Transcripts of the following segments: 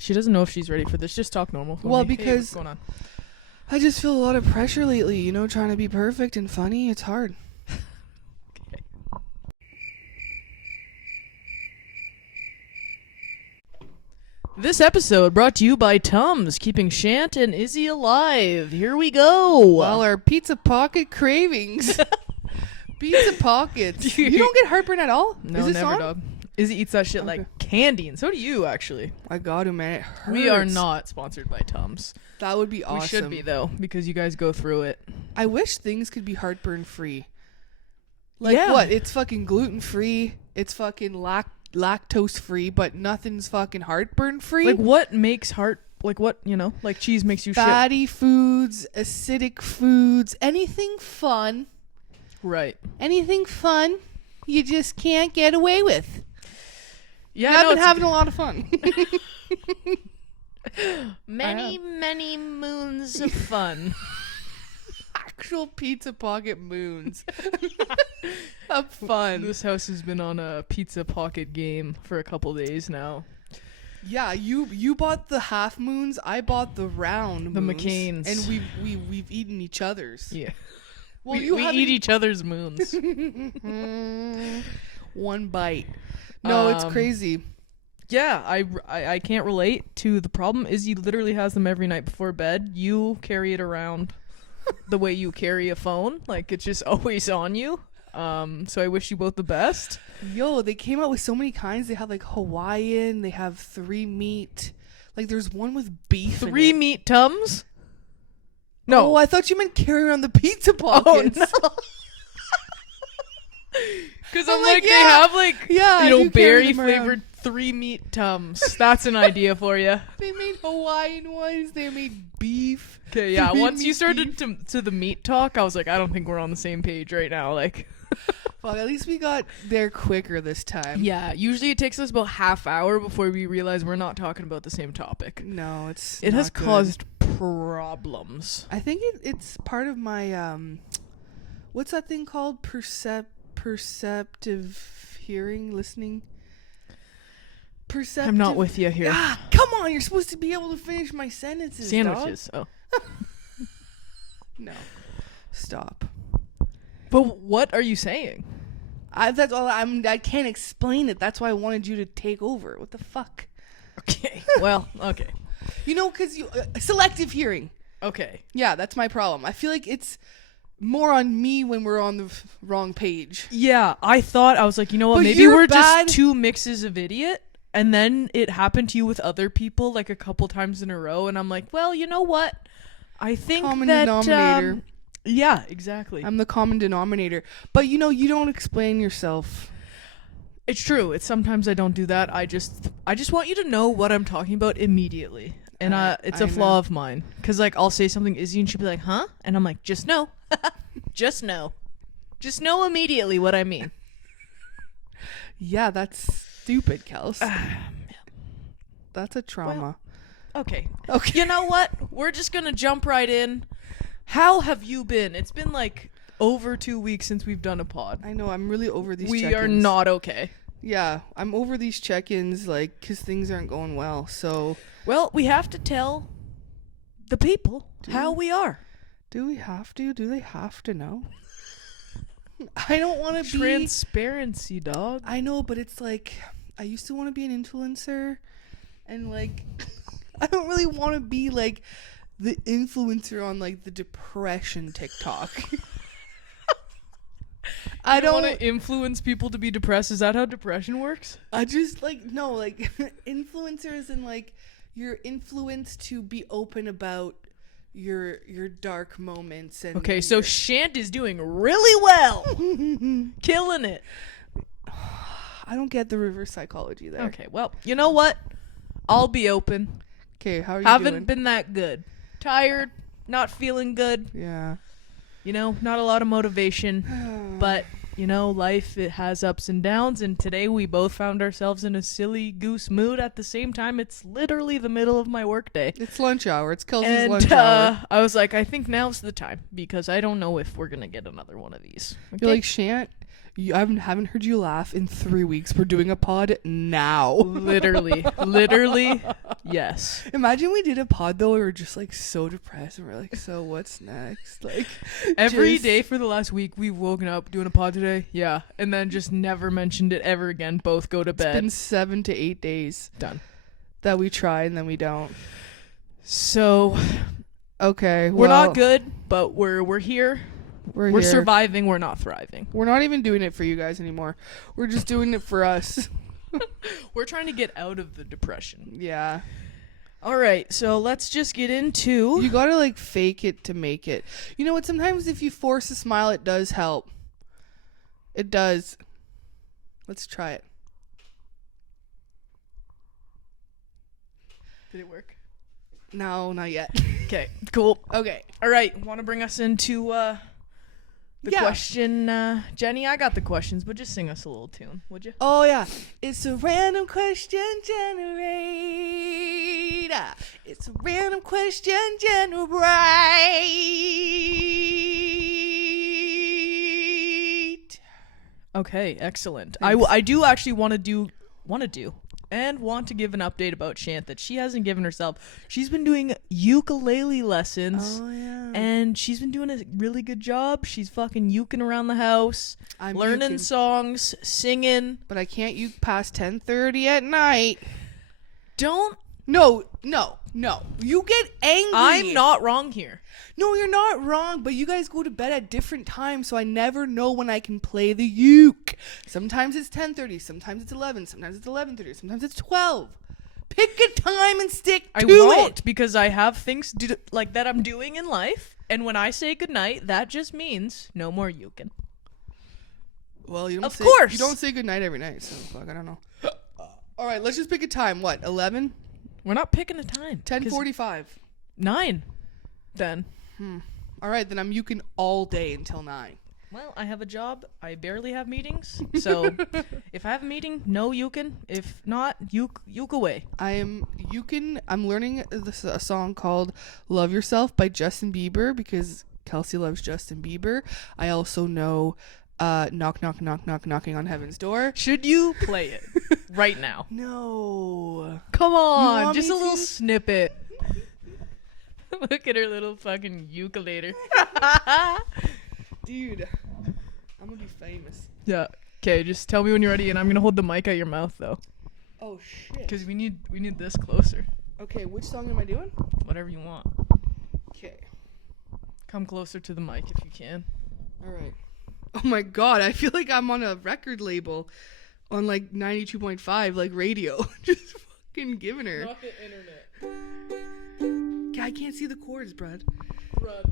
She doesn't know if she's ready for this. Just talk normal. Well, Hey, because what's going on? I just feel a lot of pressure lately, you know, trying to be perfect and funny. It's hard. Okay. This episode brought to you by Tums, keeping Chant and Izzy alive. Here we go. Well, our pizza pocket cravings. Pizza pockets. You don't get heartburn at all? No, Is this never, on? dog. Izzy eats that shit Okay. like candy, and so do you, actually. I got to, man. It hurts. We are not sponsored by Tums. That would be awesome. We should be, though, because you guys go through it. I wish things could be heartburn free. Like Yeah. what? It's fucking gluten free. It's fucking lactose free, but nothing's fucking heartburn free. Like, what makes like cheese makes you Fatty foods, acidic foods, anything fun. Right. Anything fun you just can't get away with. Yeah, And I've no, been it's having a lot of fun. many moons of fun. Actual pizza pocket moons of fun. This house has been on a pizza pocket game for a couple days now. Yeah, you bought the half moons, I bought the round The moons, McCains. and we've eaten each other's. Yeah. Well, we you we eat each other's moons. one bite. No, it's crazy. Yeah, I can't relate to the problem. Izzy literally has them every night before bed. You carry it around the way you carry a phone. Like, it's just always on you. So I wish you both the best. Yo, they came out with so many kinds. They have like Hawaiian. They have 3 meat. Like there's one with beef. 3 in it. meat Tums? No. Oh, I thought you meant carry around the pizza pockets. Oh, no. Because I'm I'm like, like, they yeah. have like, Yeah, I you know, do carry berry them around. flavored 3 meat Tums. That's an idea for you. They made Hawaiian ones. They made beef. Okay, yeah. 3 Once you meat started beef. to the meat talk, I was like, I don't think we're on the same page right now. Like, Well, at least we got there quicker this time. yeah. Usually it takes us about half hour before we realize we're not talking about the same topic. No, it's It has not good. caused problems. I think it's part of my what's that thing called? Perceptive hearing, listening. Perceptive. I'm not with you here. Ah, come on! You're supposed to be able to finish my sentences. Sandwiches. Oh. Dog. No, stop. But what are you saying? That's all. I can't explain it. That's why I wanted you to take over. What the fuck? Okay. Well, okay. You know, because you selective hearing. Okay. Yeah, that's my problem. I feel like it's more on me when we're on the wrong page. Yeah, I was like, you know what, But maybe you're we're bad- just 2 mixes of idiot, and then it happened to you with other people like a couple times in a row, and I'm like, well, you know what? I think Common that denominator. yeah, exactly. I'm the common denominator. But you know, you don't explain yourself. It's true. It's sometimes I don't do that. I just want you to know what I'm talking about immediately. And it's I a flaw know. of mine. Because, like, I'll say something Izzy and she'll be like, huh? And I'm like, just know. Just know. Just know immediately what I mean. Yeah, that's stupid, Kels. That's a trauma. Okay. Okay. You know what? We're just going to jump right in. How have you been? It's been, like, over 2 weeks since we've done a pod. I know, I'm really over these We check-ins. are not okay. Yeah, I'm over these check-ins, like, because things aren't going well, so... Well, we have to tell the people how we are. Do we have to? Do they have to know? I don't want to be... Transparency, dog. I know, but it's like, I used to want to be an influencer, and, like, I don't really want to be, like, the influencer on, like, the depression TikTok. I don't want to influence people to be depressed. Is that how depression works? I just like no like influencers and like you're influenced to be open about your dark moments and Okay, so Chant is doing really well. Killing it. I don't get the reverse psychology there. Okay, well, you know what? I'll be open. Okay, how are you Haven't doing? been that good. Tired, not feeling good. Yeah. You know, not a lot of motivation. But, you know, life, it has ups and downs. And today we both found ourselves in a silly goose mood at the same time. It's literally the middle of my workday. It's lunch hour. It's Kelsey's And lunch hour. I was like, I think now's the time. Because I don't know if we're going to get another one of these. Okay? You're like, Chant, I haven't heard you laugh in 3 weeks. We're doing a pod now. Literally, Yes. Imagine we did a pod though where we're just like so depressed and we're like, so what's next? Like Every just- day for the last week, we've woken up doing a pod today. Yeah. And then just never mentioned it ever again. Both go to It's bed. been 7 to 8 days Done. that we try and then we don't. So Okay, we're well, not good, but we're here. We're We're here. surviving. We're not thriving. We're not even doing it for you guys anymore. We're just doing it for us. We're trying to get out of the depression. Yeah. All right. So let's just get into. You gotta like fake it to make it. You know what? Sometimes if you force a smile, it does help. It does. Let's try it. Did it work? No, not yet. Okay. Cool. Okay. All right. Want to bring us into the Yeah. question, Jenny? I got the questions, but just sing us a little tune, would you? Oh yeah. It's a random question generator. It's a random question generator. Okay. Excellent. Thanks. I do actually want to give an update about Chant that she hasn't given herself. She's been doing ukulele lessons. Oh yeah. And she's been doing a really good job. She's fucking uking around the house, I'm learning uking. songs, singing. But I can't uke past 10:30 at night. Don't. No. You get angry. I'm not wrong here. No, you're not wrong, but you guys go to bed at different times, so I never know when I can play the uke. Sometimes it's 10:30, sometimes it's 11, sometimes it's 11:30, sometimes it's 12. Pick a time and stick to I won't it. because I have things like that I'm doing in life, and when I say goodnight, that just means no more uking. Well, you don't Of say, course. you don't say goodnight every night, so fuck, I don't know. All right, let's just pick a time. What, 11? We're not picking a time. 10:45. 9. Then. All right, then I'm uking all day until 9. Well, I have a job. I barely have meetings. So if I have a meeting, no uking. If not, uke away. I am uking. I'm learning a song called Love Yourself by Justin Bieber because Kelsey loves Justin Bieber. I also know Knock, Knock, Knock, Knock, Knocking on Heaven's Door. Should you play it right now? No. Come on, want just me a little to? snippet. Look at her little fucking ukulele. Dude, I'm gonna be famous. Yeah. Okay, just tell me when you're ready, and I'm gonna hold the mic at your mouth though, Oh shit. because we need this closer. Okay, which song am I doing? Whatever you want. Okay. Come closer to the mic if you can. All right. Oh my god, I feel like I'm on a record label on like 92.5, like radio. Just fucking giving her. Not the internet. I can't see the chords, Brad. Run.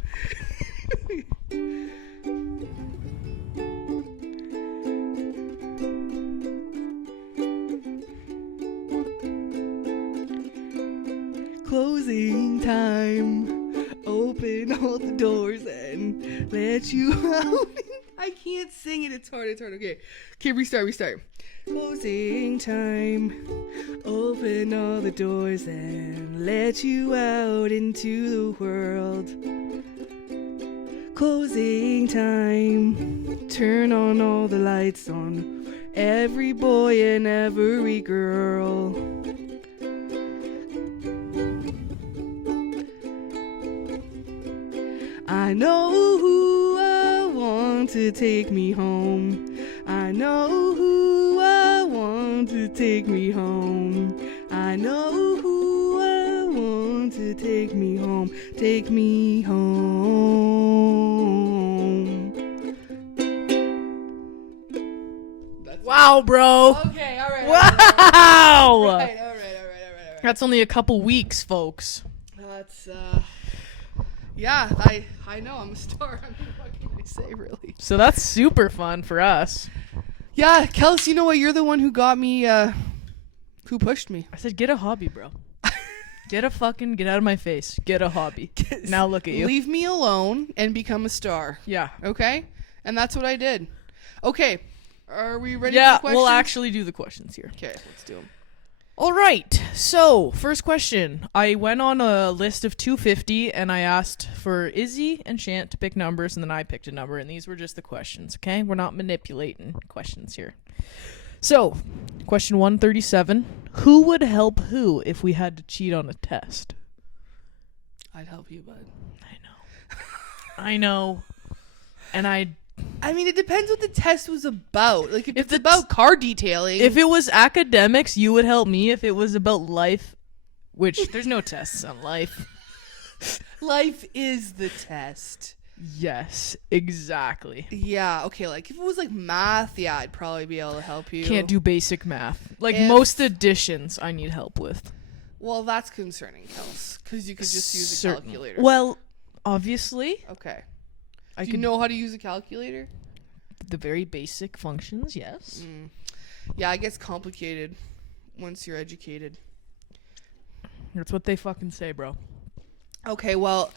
Closing time. Open all the doors and let you out. I can't sing it. It's hard. Okay, restart. Closing time. Open all the doors and let you out into the world. Closing time. Turn on all the lights on every boy and every girl. I know who I want to take me home. I know who I want to take me home. I know who I want to take me home. Take me home. Wow, bro. Okay, all right. Wow. All right. That's only a couple weeks, folks. That's yeah, I know I'm a star. I mean, what can I say, really? So that's super fun for us. Yeah, Kels, you know what? You're the one who got me, who pushed me. I said, get a hobby, bro. Get out of my face. Get a hobby. Now look at you. Leave me alone and become a star. Yeah. Okay? And that's what I did. Okay. Are we ready Yeah, for the questions? we'll actually do the questions here. Okay, let's do them. All right. So, first question. I went on a list of 250 and I asked for Izzy and Chant to pick numbers and then I picked a number and these were just the questions, okay? We're not manipulating questions here. So, question 137. Who would help who if we had to cheat on a test? I'd help you, bud. I know. And I mean, it depends what the test was about. Like, if it's the about car detailing. if it was academics, you would help me. If it was about life, which there's no tests on life. Life is the test. Yes, exactly. Yeah, okay, like, if it was, like, math, yeah, I'd probably be able to help you. Can't do basic math. Like, If- most additions I need help with. Well, that's concerning, Kels, because you could just use a calculator. Well, obviously, Okay. I Do you could know how to use a calculator? the very basic functions, yes. Yeah, it gets complicated once you're educated. That's what they fucking say, bro. Okay, well,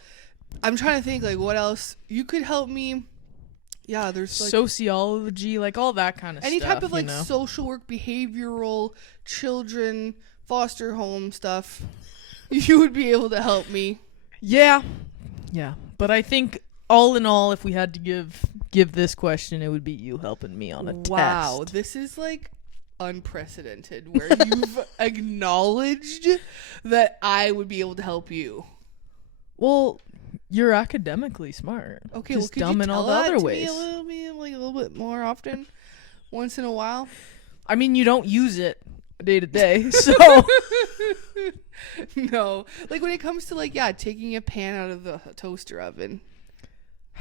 I'm trying to think, like, what else? You could help me. Yeah, there's, like, Sociology, like all that kind of any stuff. type of, like, you know? social work, behavioral, children, foster home stuff. You would be able to help me. Yeah. But I think all in all, if we had to give this question, it would be you helping me on a Wow, test. this is, like, unprecedented, where you've acknowledged that I would be able to help you. Well, you're academically smart. Okay, Just well, could dumb you in all tell the that other to ways. me a little bit more often, once in a while? I mean, you don't use it day to day, so No, like, when it comes to, like, yeah, taking a pan out of the toaster oven,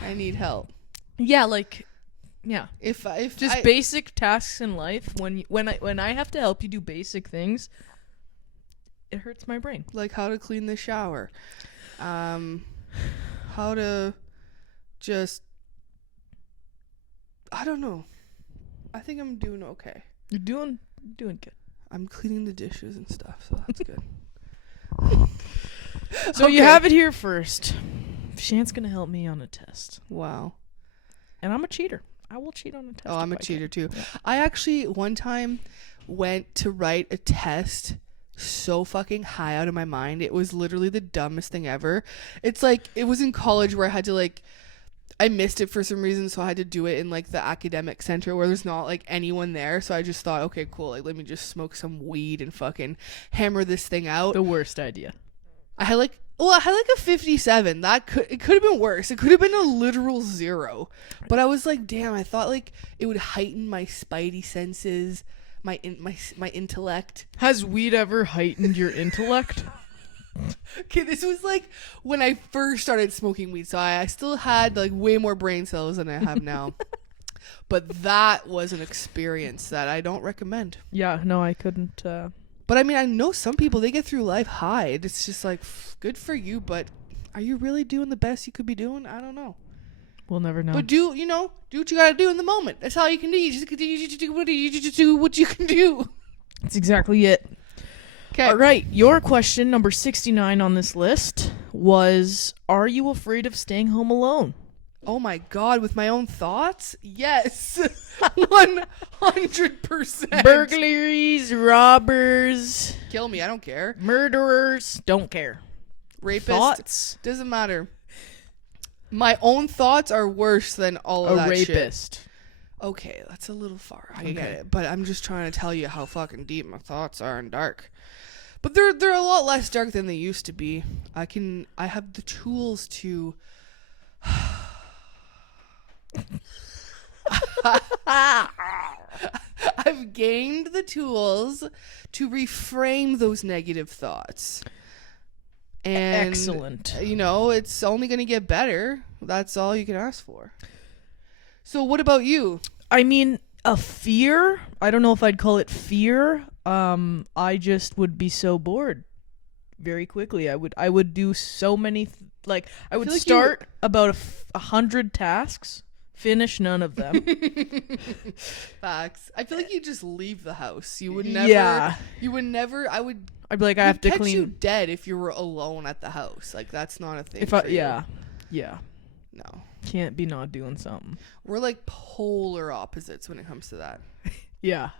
I need help. yeah, like yeah. If Just I, basic tasks in life. When I have to help you do basic things, it hurts my brain. like, how to clean the shower, how to just, I don't know. I think I'm doing okay. You're doing good. I'm cleaning the dishes and stuff, so that's good. So you Okay. have it here first. Shant's gonna help me on a test, Wow. and I'm a cheater. I will cheat on a test. Oh, I'm a if I cheater can. too. Yeah. I actually one time went to write a test so fucking high out of my mind. It was literally the dumbest thing ever. It's like, it was in college where I had to, like, I missed it for some reason, so I had to do it in, like, the academic center where there's not, like, anyone there. So I just thought, okay, cool, like, let me just smoke some weed and fucking hammer this thing out. The worst idea. I had like a 57. It could have been worse. It could have been a literal 0. But I was like, damn, I thought, like, it would heighten my spidey senses, my intellect. Has weed ever heightened your intellect? Okay, this was like when I first started smoking weed, so I still had, like, way more brain cells than I have now. But that was an experience that I don't recommend. Yeah, no, I couldn't. But I mean, I know some people, they get through life high. It's just like, good for you, but are you really doing the best you could be doing? I don't know. We'll never know. But do what you gotta do in the moment. That's all you can do. You just do what you can do. That's exactly it. Okay. All right, your question number 69 on this list was: are you afraid of staying home alone? Oh my God, with my own thoughts? Yes. 100%. Burglaries, robbers, Kill me, I don't care. murderers, don't care. Rapist. Thoughts? Doesn't matter. My own thoughts are worse than all of A that shit. rapist. Okay, that's a little far. I Okay. get it. But I'm just trying to tell you how fucking deep my thoughts are and dark. But they're a lot less dark than they used to be. I have the tools to I've gained the tools to reframe those negative thoughts. And Excellent. it's only going to get better. That's all you can ask for. So what about you? I mean, a fear? I don't know if I'd call it fear. I just would be so bored very quickly. I would do so many I would feel like start about 100 tasks, finish none of them. Facts. I feel like you just leave the house. You would never. Yeah. You would never. I'd be like, I have You'd to catch clean. you dead if you were alone at the house. Like, that's not a thing. If I for you. yeah, No. can't be not doing something. We're like polar opposites when it comes to that. Yeah,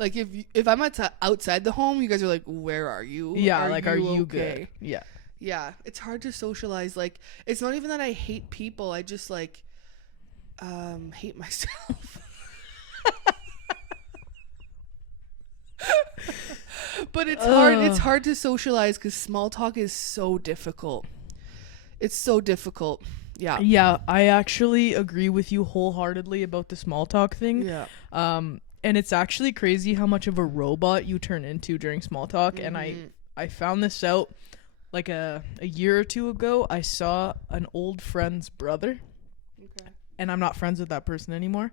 Like, if I'm outside the home, you guys are like, where are you? yeah. Are you okay? good? Yeah. Yeah, it's hard to socialize. Like, it's not even that I hate people. I just hate myself. But it's hard. It's hard to socialize because small talk is so difficult. It's so difficult. Yeah. Yeah, I actually agree with you wholeheartedly about the small talk thing. Yeah. And it's actually crazy how much of a robot you turn into during small talk. And I found this out like a year or two ago. I saw an old friend's brother. Okay. And I'm not friends with that person anymore.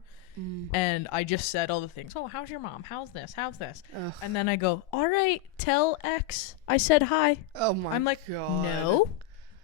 And I just said all the things. Oh, how's your mom? How's this? How's this? Ugh. And then I go, all right, tell X I said hi. Oh my God. I'm like, no,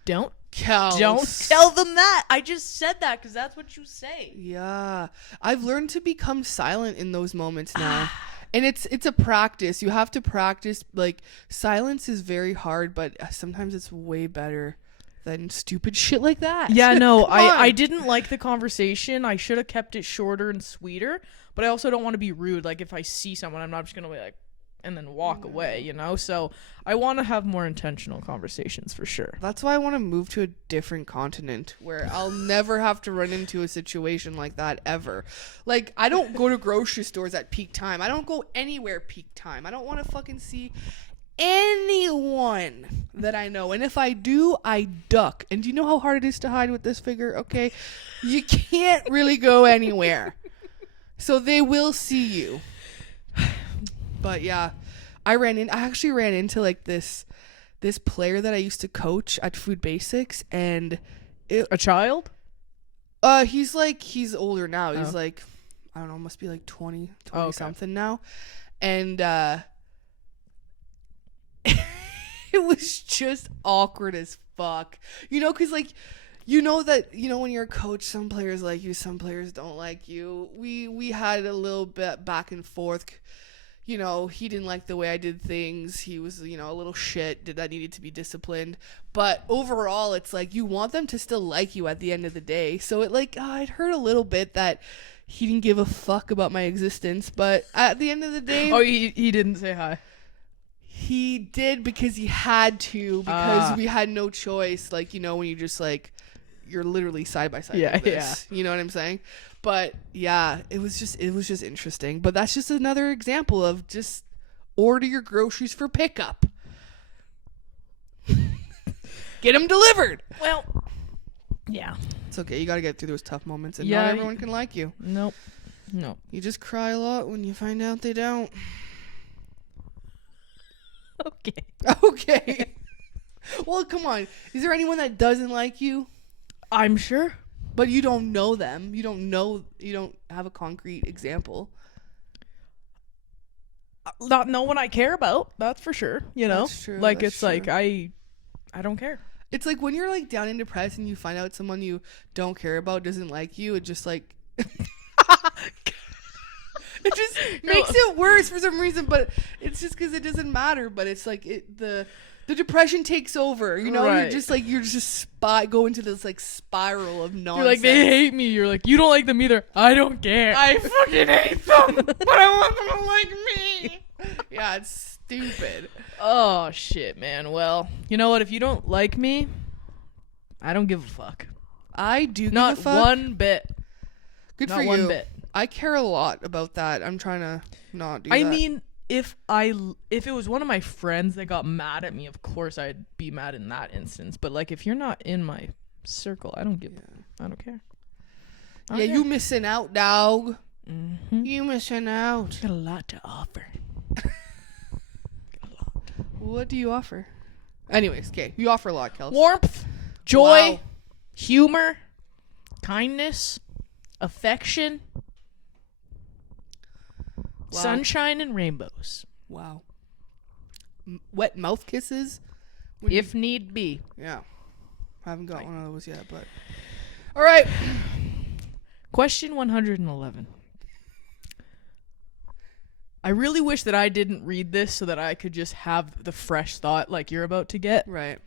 don't tell them that. I just said that because that's what you say. Yeah. I've learned to become silent in those moments now. And it's a practice. You have to practice. Like, silence is very hard, but sometimes it's way better than stupid shit like that. Yeah, no, I didn't like the conversation. I should have kept it shorter and sweeter, but I also don't want to be rude. Like, if I see someone, I'm not just going to be like, and then walk away, you know? So I want to have more intentional conversations for sure. That's why I want to move to a different continent where I'll never have to run into a situation like that ever. Like, I don't go to grocery stores at peak time. I don't go anywhere peak time. I don't want to fucking see anyone that I know. And if I do, I duck. And do you know how hard it is to hide with this figure? Okay. You can't really go anywhere. So they will see you. But yeah, I actually ran into like this player that I used to coach at Food Basics, and a child? He's older now. He's like, I don't know, must be like 20 something now. And it was just awkward as fuck. You know, because like, you know that, you know, when you're a coach, some players like you, some players don't like you. We had a little bit back and forth. You know, he didn't like the way I did things. He was, you know, a little shit that needed to be disciplined. But overall, it's like you want them to still like you at the end of the day. So it like, it hurt a little bit that he didn't give a fuck about my existence. But at the end of the day... Oh, he didn't say hi. He did because he had to, because we had no choice. Like, you know, when you just like, you're literally side by side. Yeah, with this, you know what I'm saying? But yeah, it was just interesting. But that's just another example of just order your groceries for pickup. Get them delivered. Well, yeah. It's okay. You got to get through those tough moments, and not everyone can like you. Nope. No. You just cry a lot when you find out they don't. Okay. Okay. Well, come on. Is there anyone that doesn't like you? I'm sure. But you don't know them. You don't have a concrete example. Not no one I care about. That's for sure. You know? That's true. Like, that's it's true. like, I don't care. It's like when you're like down and depressed and you find out someone you don't care about doesn't like you. It just like... It just makes it worse for some reason, but it's just because it doesn't matter. But it's like the depression takes over, you know. Right. You're just go into this like spiral of nonsense. You're like, they hate me. You're like, you don't like them either. I don't care. I fucking hate them, but I want them to like me. Yeah, it's stupid. Oh shit, man. Well, you know what? If you don't like me, I don't give a fuck. I do. Not give a fuck. One bit. Good Not for you. One bit. I care a lot about that. I'm trying to not do that. I mean, if it was one of my friends that got mad at me, of course I'd be mad in that instance. But like, if you're not in my circle, I don't care. You missing out, dog. Mm-hmm. You missing out. Got a lot to offer. What do you offer? Anyways, okay, you offer a lot, Kels. Warmth, joy, humor, kindness, affection. Wow. Sunshine and rainbows. Wow. Wet mouth kisses? If need be. Yeah. I haven't got one of those yet, but... All right. Question 111. I really wish that I didn't read this so that I could just have the fresh thought like you're about to get. Right.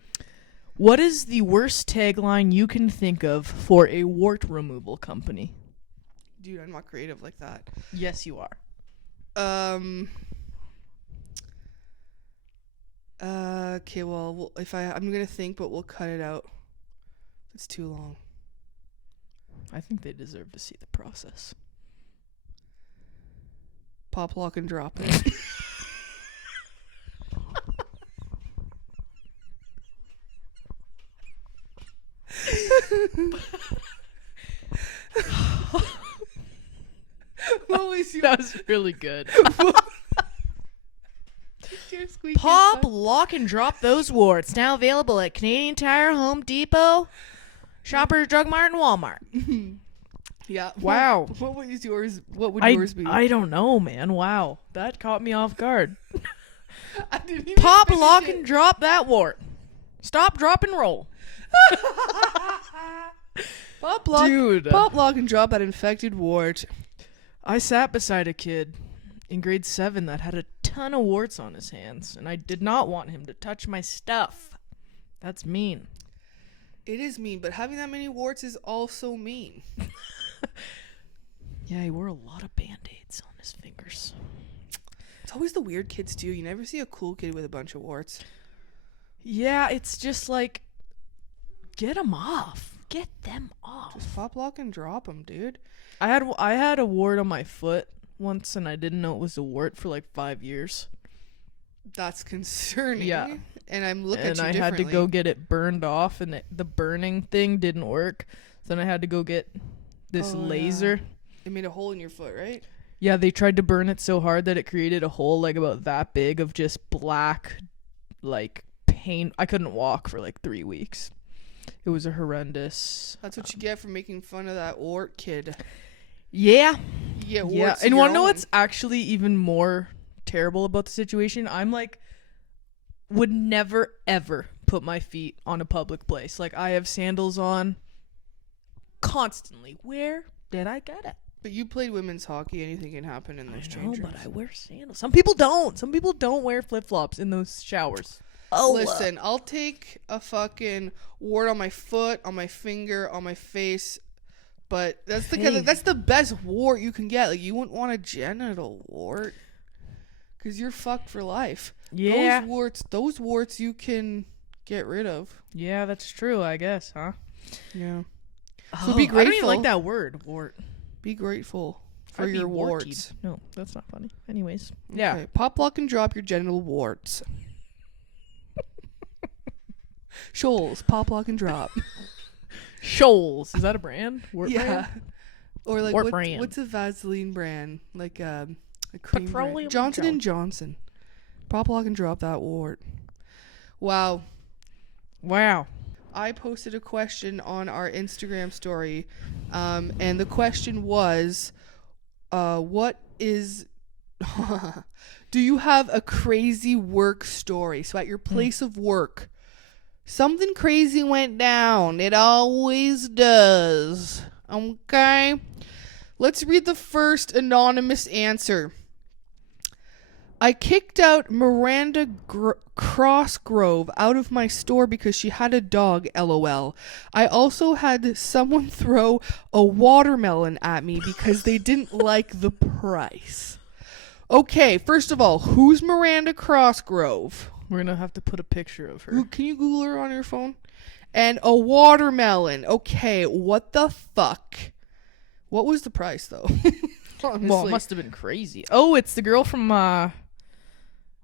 What is the worst tagline you can think of for a wart removal company? Dude, I'm not creative like that. Yes, you are. Okay, well, I'm gonna think, but we'll cut it out. It's too long. I think they deserve to see the process. Pop, lock, and drop it. What was your That was really good. squeaky Pop, stuff? lock, and drop those warts. Now available at Canadian Tire, Home Depot, Shoppers Drug Mart, and Walmart. Yeah. Wow. What was yours? What would yours be? I don't know, man. Wow. That caught me off guard. I didn't even Pop, finish lock, it. and drop that wart. Stop, drop, and roll. Pop, lock, Dude. pop, lock, and drop that infected wart. I sat beside a kid in grade 7 that had a ton of warts on his hands, and I did not want him to touch my stuff. That's mean. It is mean, but having that many warts is also mean. Yeah, he wore a lot of Band-Aids on his fingers. It's always the weird kids too. You never see a cool kid with a bunch of warts. Yeah, it's just like, get them off. Get them off. Just pop, lock, and drop them, dude. I had a wart on my foot once, and I didn't know it was a wart for like 5 years. That's concerning. Yeah. And I'm looking And at you I differently. had to go get it burned off, and the burning thing didn't work. So then I had to go get this Oh, laser. yeah. It made a hole in your foot, right? Yeah, they tried to burn it so hard that it created a hole like about that big of just black, like, pain. I couldn't walk for like 3 weeks. It was a horrendous. That's what you get for making fun of that wart kid. Yeah. You get warts Yeah. of And your want to know own. what's actually even more terrible about the situation? I'm like, would never, ever put my feet on a public place. Like, I have sandals on constantly. Where did I get it? But you played women's hockey. Anything can happen in those change No, but rooms. I wear sandals. Some people don't. Some people don't wear flip-flops in those showers. Oh, Listen, I'll take a fucking wart on my foot, on my finger, on my face, but that's the best wart you can get. Like, you wouldn't want a genital wart because you're fucked for life. Yeah. Those warts you can get rid of. Yeah, that's true, I guess, huh? Yeah. So be I don't even grateful. like that word, wart. Be grateful for I'd be your wartied. warts. No, that's not funny. Anyways. Yeah. Okay. Pop, lock, and drop your genital warts. Shoals, pop, lock, and drop. Shoals. Is that a brand? Wart Yeah. brand? Or like Wart brand. what's a Vaseline brand? Like a cream brand. Petroleum Johnson gel. and Johnson. Pop, lock, and drop that wart. Wow. Wow. I posted a question on our Instagram story, and the question was, what is do you have a crazy work story? So at your place of work, something crazy went down. It always does. Okay? Let's read the first anonymous answer. I kicked out Miranda Crossgrove out of my store because she had a dog, LOL. I also had someone throw a watermelon at me because they didn't like the price. Okay, first of all, who's Miranda Crossgrove? We're gonna have to put a picture of her. Can you Google her on your phone? And a watermelon. Okay, what the fuck? What was the price, though? Honestly. Well, it must have been crazy. Oh, it's the girl from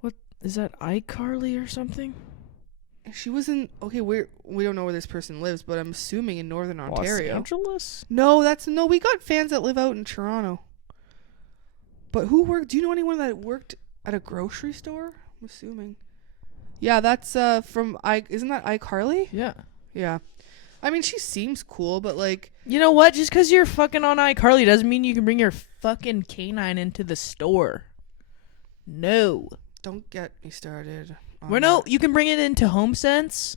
what is that? iCarly or something? She was in. Okay, we don't know where this person lives, but I'm assuming in Northern Ontario. Los Angeles? No, we got fans that live out in Toronto. But who worked? Do you know anyone that worked at a grocery store? I'm assuming. Yeah, that's from isn't that iCarly? Yeah. Yeah. I mean, she seems cool, but like, You know what? Just because you're fucking on iCarly doesn't mean you can bring your fucking canine into the store. No. don't get me started. You can bring it into HomeSense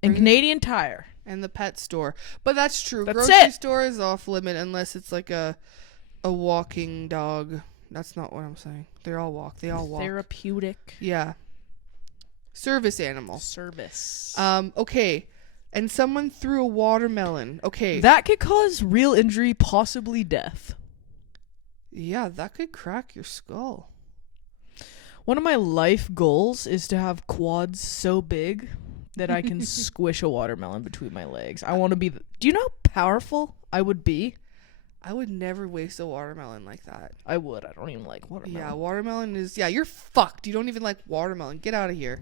and Bring- Canadian Tire. And the pet store. But that's true. That's Grocery it. store is off limit unless it's like a walking dog. That's not what I'm saying. They all walk. Therapeutic Yeah. Service animal. service. Okay. And someone threw a watermelon. Okay. That could cause real injury, possibly death. Yeah, that could crack your skull. One of my life goals is to have quads so big that I can squish a watermelon between my legs. I want to be... Do you know how powerful I would be? I would never waste a watermelon like that. I would. I don't even like watermelon. Yeah, watermelon is... Yeah, you're fucked. You don't even like watermelon. Get out of here.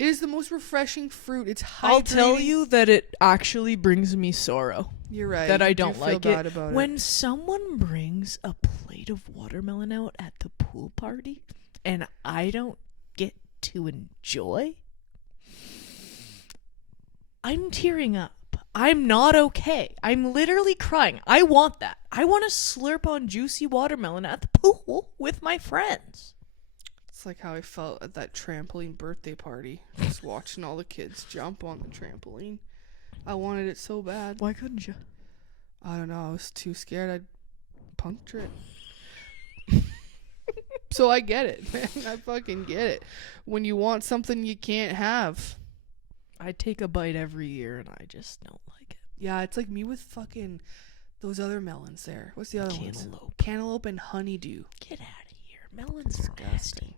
It is the most refreshing fruit. It's hydrating. I'll tell you that it actually brings me sorrow. You're right. That I You don't do like feel it. bad about When someone brings a plate of watermelon out at the pool party and I don't get to enjoy, I'm tearing up. I'm not okay. I'm literally crying. I want that. I want to slurp on juicy watermelon at the pool with my friends. It's like how I felt at that trampoline birthday party. Just watching all the kids jump on the trampoline. I wanted it so bad. Why couldn't you? I don't know. I was too scared I'd puncture it. So I get it, man. I fucking get it. When you want something you can't have. I take a bite every year and I just don't like it. Yeah, it's like me with fucking those other melons there. What's the other ones? Cantaloupe. Cantaloupe and honeydew. Get out of here. Melon's nasty.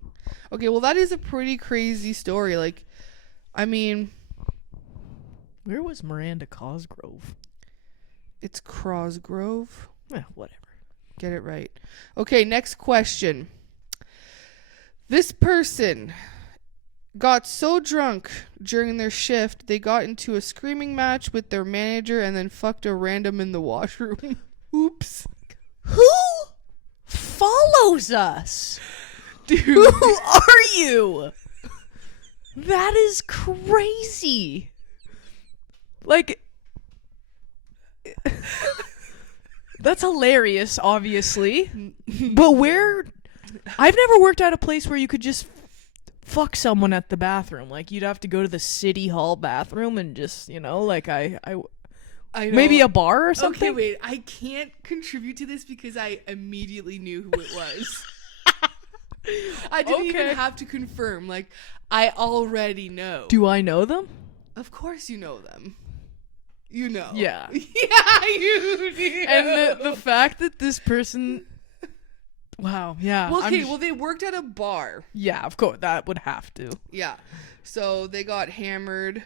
Okay, well, that is a pretty crazy story. Like, I mean, Where was Miranda Cosgrove? it's Crosgrove. Whatever. Get it right. Okay, next question. This person got so drunk during their shift, they got into a screaming match with their manager and then fucked a random in the washroom. Oops. Who follows us? Dude. Who are you? That is crazy. Like, that's hilarious, obviously. But where? I've never worked at a place where you could just fuck someone at the bathroom. Like, you'd have to go to the city hall bathroom and just, like I know. Maybe a bar or something. Okay, wait. I can't contribute to this because I immediately knew who it was. I didn't even have to confirm. Like, I already know. Do I know them? Of course you know them. You know. Yeah. Yeah, you do. And the fact that this person... Wow, yeah. Well, okay, well, they worked at a bar. Yeah, of course. That would have to. Yeah. So they got hammered,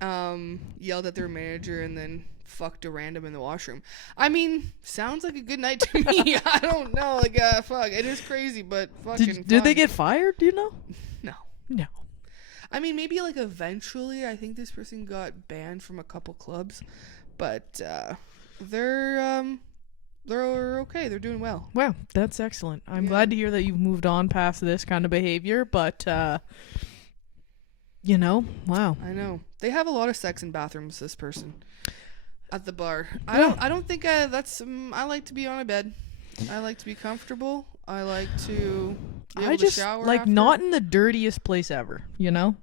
yelled at their manager, and then fucked a random in the washroom. I mean, sounds like a good night to me. I don't know. Like, fuck. It is crazy, but fucking Did they get fired? Do you know? No. I mean, maybe, like, eventually, I think this person got banned from a couple clubs. But, they're okay. They're doing well. Wow, that's excellent. I'm glad to hear that you've moved on past this kind of behavior, but, wow. I know. They have a lot of sex in bathrooms, this person. At the bar. Yeah. I don't think that's... I like to be on a bed. I like to be comfortable. I like to be able to shower like, after. not in the dirtiest place ever, No.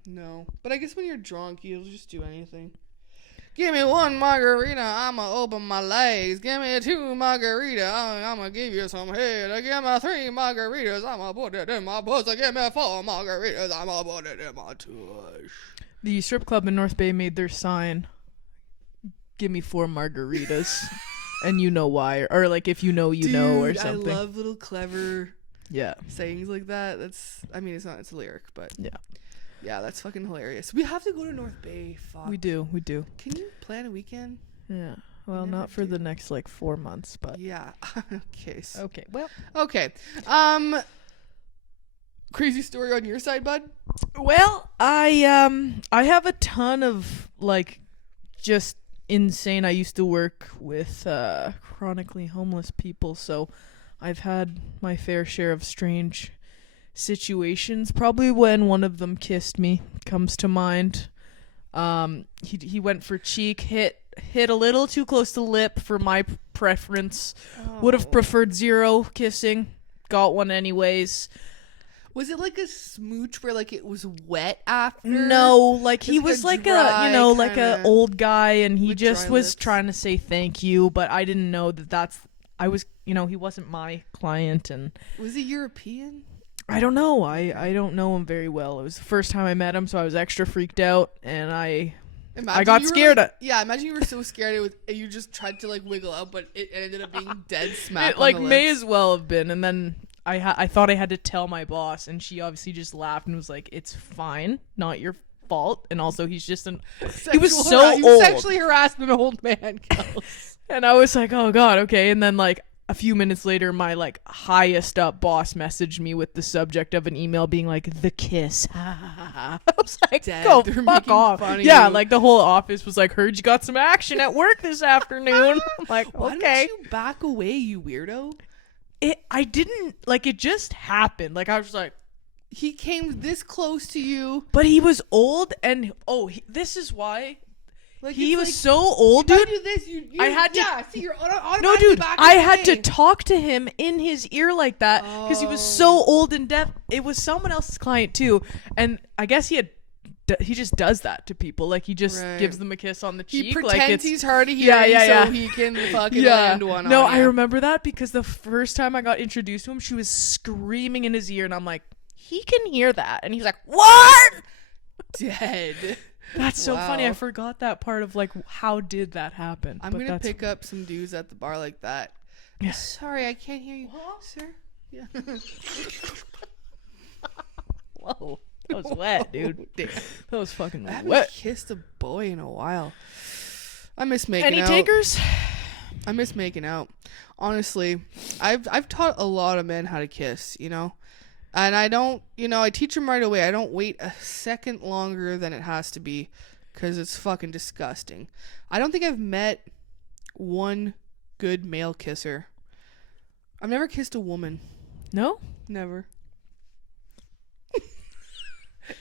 But I guess when you're drunk, you'll just do anything. Give me one margarita, I'ma open my legs. Give me 2 margarita, I'ma give you some head. Give me 3 margaritas, I'ma put it in my pussy. Give me 4 margaritas, I'ma put it in my tush. The strip club in North Bay made their sign, give me 4 margaritas, and you know why. Or, like, if you know, you know, or something. I love little clever Yeah. sayings like that. It's a lyric, but... Yeah. Yeah, that's fucking hilarious. We have to go to North Bay. Fuck. We do. Can you plan a weekend? Yeah. Well, never not for do. the next, 4 months, but... Yeah. Okay. Okay, well... Okay. Crazy story on your side, bud? Well, I have a ton of, just insane... I used to work with chronically homeless people, so I've had my fair share of strange... situations. Probably when one of them kissed me comes to mind. He went for cheek, hit a little too close to the lip for my preference. Would have preferred 0 kissing. Got one anyways. Was it like a smooch where it was wet after? No, he It's was like a dry like a kinda old guy, and he with just dry was lips. trying to say thank you, but I didn't know that's I was he wasn't my client, and Was he European? I don't know. I don't know him very well. It was the first time I met him, so I was extra freaked out, and I got scared. Imagine you were so scared you just tried to wiggle out, but it ended up being dead smack. It may as well have been. And then I thought I had to tell my boss, and she obviously just laughed and was like, "It's fine, not your fault." And also, he's just he was so old. You sexually harassed an old man, Kels. And I was like, "Oh God, okay." And then a few minutes later, my like highest up boss messaged me with the subject of an email being like, the kiss. I was like, Dead. go They're fuck making off. fun of Yeah, you. like the whole office was like, heard you got some action at work this afternoon. I'm like, Why okay. don't you back away, you weirdo? I didn't, like, it just happened. Like, I was like, He came this close to you. but he was old and, this is why. Like He it's was like, so old, if I dude. do this, you I had to- Yeah, see, you're automatically No, dude, back I away. had to talk to him in his ear like that because he was so old and deaf. It was someone else's client too, and I guess he just does that to people. Like he just Right. gives them a kiss on the cheek. He like pretends it's, he's hard of hearing yeah. so he can fucking yeah. land one No, on I you. remember that because the first time I got introduced to him, she was screaming in his ear, and I'm like, he can hear that, and he's like, what? Dead. That's so funny. Wow. I forgot that part of like how did that happen? I'm But gonna that's- pick up some dudes at the bar like that. Yeah. Sorry, I can't hear you, sir. Yeah. Whoa, that was wet, dude. Damn. That was fucking I haven't wet. kissed a boy in a while. I miss making Any out. takers? I miss making out. Honestly, I've taught a lot of men how to kiss, you know? And I don't, I teach them right away. I don't wait a second longer than it has to be because it's fucking disgusting. I don't think I've met one good male kisser. I've never kissed a woman. No? Never.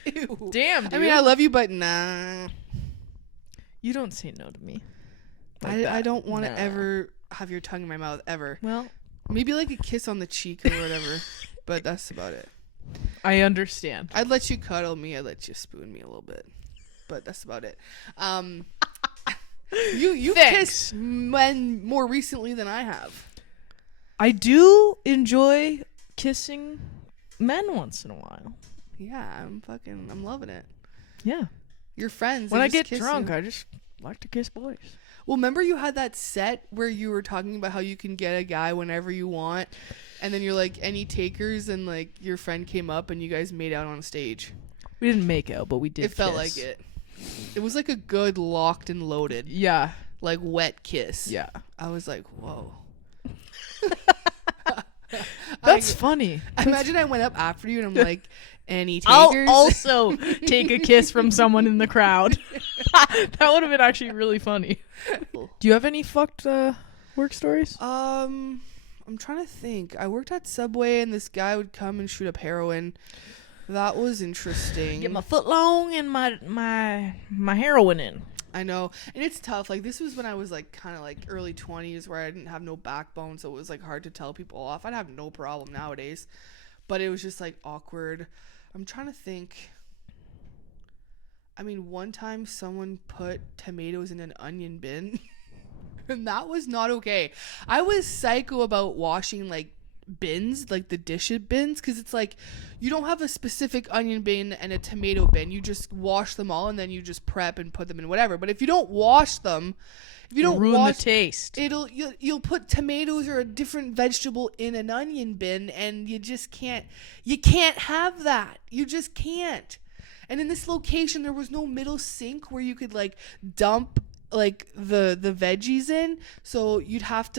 Ew. Damn, dude. I mean, I love you, but nah. You don't say no to me. like I that. don't want to Nah. ever have your tongue in my mouth, ever. Well, Maybe like a kiss on the cheek or whatever, but that's about it. I understand. I'd let you cuddle me. I'd let you spoon me a little bit, but that's about it. You Thanks. kissed men more recently than I have. I do enjoy kissing men once in a while. Yeah, I'm loving it. Yeah. Your friends. When they I just get kiss drunk, you. I just like to kiss boys. Well, remember you had that set where you were talking about how you can get a guy whenever you want, and then you're like, any takers, and like your friend came up and you guys made out on stage. We didn't make out, but we did. It felt kiss. like it. It was like a good locked and loaded, Yeah. like wet kiss. Yeah. I was like, whoa. That's funny. Imagine I went up after you and I'm like, any I'll takers? also take a kiss from someone in the crowd. That would have been actually really funny. Do you have any fucked work stories? I'm trying to think. I worked at Subway and this guy would come and shoot up heroin. That was interesting. Get my foot long and my heroin in. I know. And it's tough. Like, this was when I was like kind of like early 20s where I didn't have no backbone, so it was like hard to tell people off. I'd have no problem nowadays, but it was just like awkward. I'm trying to think. I mean, one time someone put tomatoes in an onion bin and that was not okay. I was psycho about washing like bins, like the dish bins, because it's like you don't have a specific onion bin and a tomato bin. You just wash them all and then you just prep and put them in whatever. But if you don't wash them, if you don't ruin wash the taste. you'll put tomatoes or a different vegetable in an onion bin, and you can't have that. You just can't. And in this location there was no middle sink where you could like dump like the veggies in, so I'd have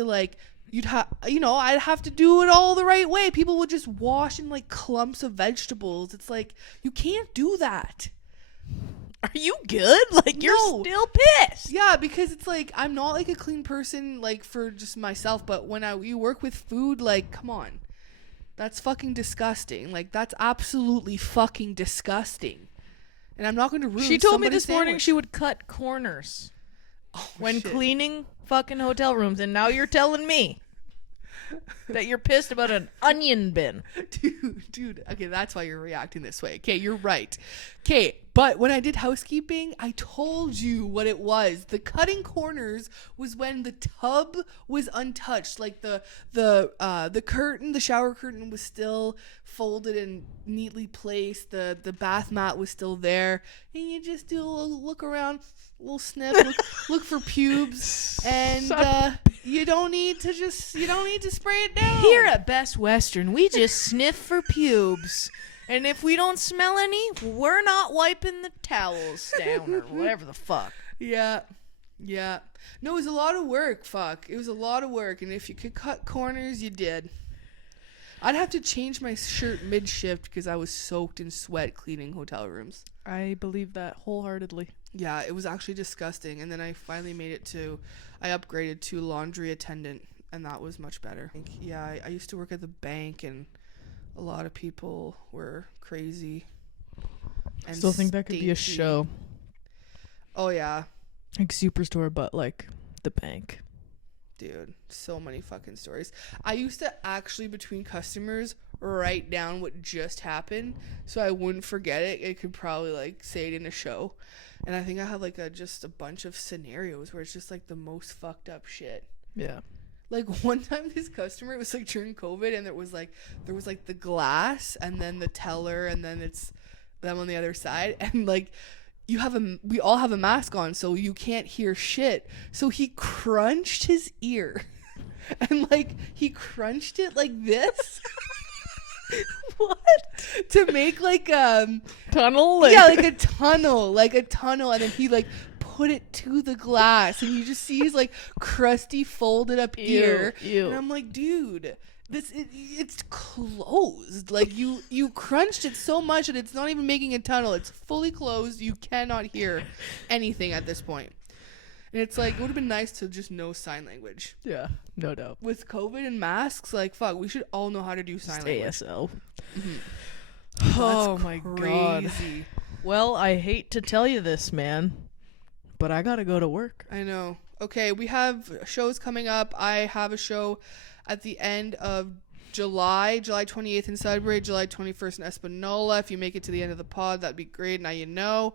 to do it all the right way. People would just wash in like clumps of vegetables. It's like, you can't do that. Are you good? Like, you're No. still pissed. Yeah, because it's like, I'm not like a clean person like for just myself, but when you work with food, like, come on. That's fucking disgusting. Like, that's absolutely fucking disgusting. And I'm not going to ruin She told me somebody's this morning sandwich. she would cut corners when shit. cleaning fucking hotel rooms, and now you're telling me that you're pissed about an onion bin. Dude, okay, that's why you're reacting this way. Okay, you're right. Okay, but when I did housekeeping, I told you what it was. The cutting corners was when the tub was untouched, like the curtain, the shower curtain was still folded and neatly placed. The bath mat was still there, and you just do a little look around, a little sniff, look for pubes, and you don't need to spray it down. Here at Best Western, we just sniff for pubes. And if we don't smell any, we're not wiping the towels down or whatever the fuck. Yeah. Yeah. No, it was a lot of work. Fuck. It was a lot of work. And if you could cut corners, you did. I'd have to change my shirt mid-shift because I was soaked in sweat cleaning hotel rooms. I believe that wholeheartedly. Yeah, it was actually disgusting. And then I finally I upgraded to laundry attendant, and that was much better. Yeah, I used to work at the bank, and a lot of people were crazy. I still think that could be a stinky. show. Oh, yeah. Like Superstore, but like the bank. Dude, so many fucking stories. I used to actually, between customers, write down what just happened so I wouldn't forget it. It could probably like say it in a show. And I think I had like just a bunch of scenarios where it's just like the most fucked up shit. Yeah. Like one time this customer, it was like during COVID, and there was like the glass and then the teller and then it's them on the other side, and like we all have a mask on, so you can't hear shit. So he crunched his ear and like he crunched it like this. What? To make like tunnel? Yeah, like a tunnel. And then he like put it to the glass, and you just see his like crusty folded up ear. Ew. And I'm like, dude, it's closed. Like you crunched it so much that it's not even making a tunnel. It's fully closed. You cannot hear anything at this point. And it's like, it would have been nice to just know sign language. Yeah, no doubt. With COVID and masks, like, fuck, we should all know how to do sign language. ASL. Mm-hmm. Oh my god. Well, I hate to tell you this, man, but I gotta go to work. I know. Okay, we have shows coming up. I have a show at the end of July 28th in Sudbury, July 21st in Espanola. If you make it to the end of the pod, that'd be great. Now you know.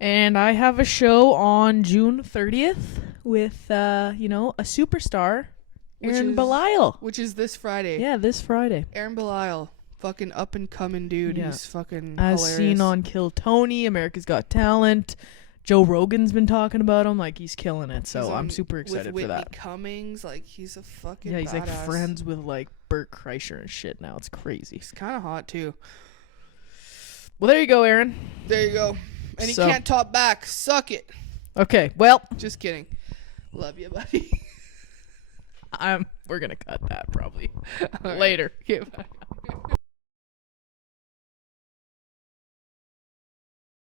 And I have a show on June 30th with, a superstar, Aaron Belial. Which is this Friday. Yeah, this Friday. Aaron Belial. Fucking up and coming dude. Yeah. He's fucking As hilarious. seen on Kill Tony, America's Got Talent. Joe Rogan's been talking about him. Like, he's killing it. So I'm super excited for that. Cummings. Like, he's a fucking he's badass. like friends with, like, Bert Kreischer and shit now. It's crazy. He's kind of hot, too. Well, there you go, Aaron. There you go. And he can't talk back. Suck it. Okay, well. Just kidding. Love you, buddy. We're going to cut that probably. Later. Okay, bye.